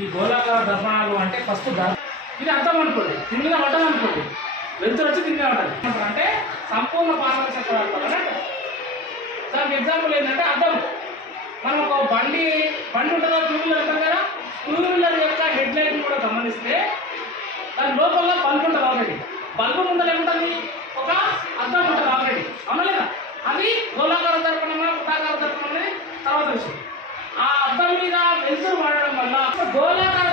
ఈ గోళాకార దర్పణాలు అంటే ఫస్ట్ ఇది అర్థం అనుకోండి, దీని మీద పడ్డం అనుకోండి, వెళ్తురు వచ్చి దీని మీద పడ్డది అంటే సంపూర్ణ పారదర్శక అన్నట్టు. దానికి ఎగ్జాంపుల్ ఏంటంటే అర్థం, మనం ఒక బండి ఉంటుందో టూ వీలర్ అంటాం కదా, టూ వీలర్ యొక్క హెడ్ లైట్ కూడా గమనిస్తే దాని లోపల బల్బు ఉంటుంది ఆల్రెడీ. బల్బు ముందర ఏముంటుంది, ఒక అద్దం ఉంటుంది ఆల్రెడీ, అవునా లేదా? అది గోళాకార దర్పణమా వృత్తాకార దర్పణం అనేది తర్వాత విషయం. ఆ అద్దం మీద వెలుతురు పడడం వల్ల గోళాకార